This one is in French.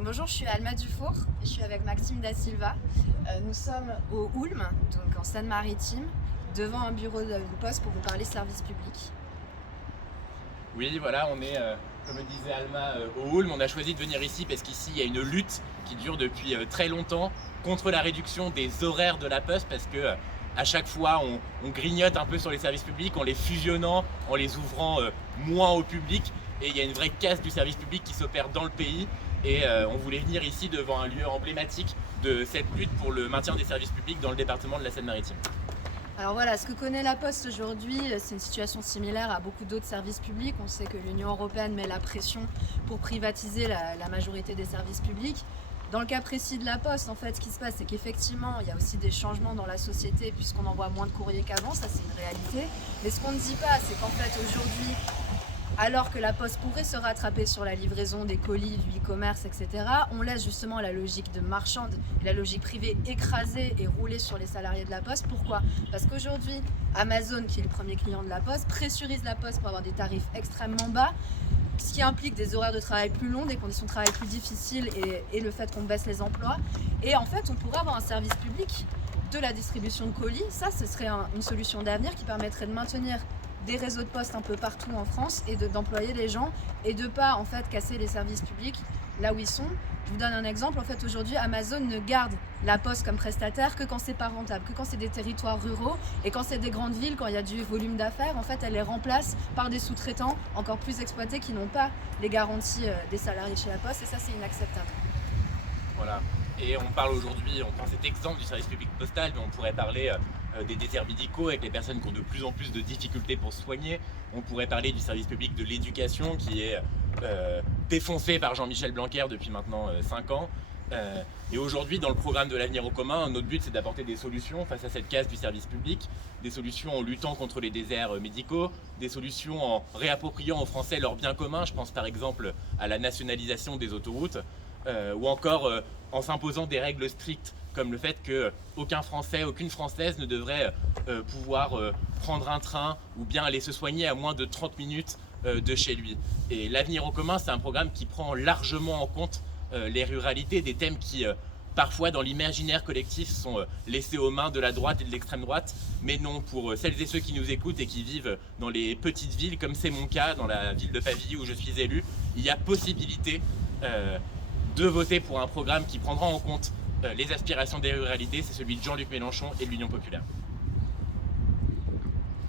Bonjour, je suis Alma Dufour et je suis avec Maxime Da Silva. Nous sommes au Houlme, donc en Seine-Maritime, devant un bureau de poste pour vous parler service public. Oui, voilà, on est, comme le disait Alma, au Houlme. On a choisi de venir ici parce qu'ici, il y a une lutte qui dure depuis très longtemps contre la réduction des horaires de la Poste parce que à chaque fois, on grignote un peu sur les services publics en les fusionnant, en les ouvrant moins au public. Et il y a une vraie casse du service public qui s'opère dans le pays. Et on voulait venir ici devant un lieu emblématique de cette lutte pour le maintien des services publics dans le département de la Seine-Maritime. Alors voilà, ce que connaît la Poste aujourd'hui, c'est une situation similaire à beaucoup d'autres services publics. On sait que l'Union européenne met la pression pour privatiser la majorité des services publics. Dans le cas précis de la Poste, en fait, ce qui se passe, c'est qu'effectivement, il y a aussi des changements dans la société puisqu'on envoie moins de courriers qu'avant, ça c'est une réalité. Mais ce qu'on ne dit pas, c'est qu'en fait, aujourd'hui, alors que la Poste pourrait se rattraper sur la livraison des colis, du e-commerce, etc., on laisse justement la logique de marchande et la logique privée écraser et rouler sur les salariés de la Poste. Pourquoi ? Parce qu'aujourd'hui, Amazon, qui est le premier client de la Poste, pressurise la Poste pour avoir des tarifs extrêmement bas, ce qui implique des horaires de travail plus longs, des conditions de travail plus difficiles et le fait qu'on baisse les emplois. Et en fait, on pourrait avoir un service public de la distribution de colis. Ça, ce serait une solution d'avenir qui permettrait de maintenir des réseaux de postes un peu partout en France et d'employer les gens et de pas en fait casser les services publics là où ils sont. Je vous donne un exemple, en fait aujourd'hui Amazon ne garde la Poste comme prestataire que quand c'est pas rentable, que quand c'est des territoires ruraux et quand c'est des grandes villes, quand il y a du volume d'affaires, en fait elle les remplace par des sous-traitants encore plus exploités qui n'ont pas les garanties des salariés chez la Poste et ça c'est inacceptable. Voilà. Et on parle aujourd'hui, on prend cet exemple du service public postal, mais on pourrait parler des déserts médicaux avec les personnes qui ont de plus en plus de difficultés pour se soigner. On pourrait parler du service public de l'éducation qui est défoncé par Jean-Michel Blanquer depuis maintenant 5 ans. Et aujourd'hui, dans le programme de l'avenir au commun, notre but c'est d'apporter des solutions face à cette casse du service public, des solutions en luttant contre les déserts médicaux, des solutions en réappropriant aux Français leurs biens communs. Je pense par exemple à la nationalisation des autoroutes. Ou encore en s'imposant des règles strictes comme le fait qu'aucun Français, aucune Française ne devrait pouvoir prendre un train ou bien aller se soigner à moins de 30 minutes de chez lui. Et l'avenir au commun, c'est un programme qui prend largement en compte les ruralités, des thèmes qui parfois dans l'imaginaire collectif sont laissés aux mains de la droite et de l'extrême droite, mais non, pour celles et ceux qui nous écoutent et qui vivent dans les petites villes, comme c'est mon cas dans la ville de Pavilly où je suis élu, il y a possibilité de voter pour un programme qui prendra en compte les aspirations des ruralités, c'est celui de Jean-Luc Mélenchon et de l'Union populaire.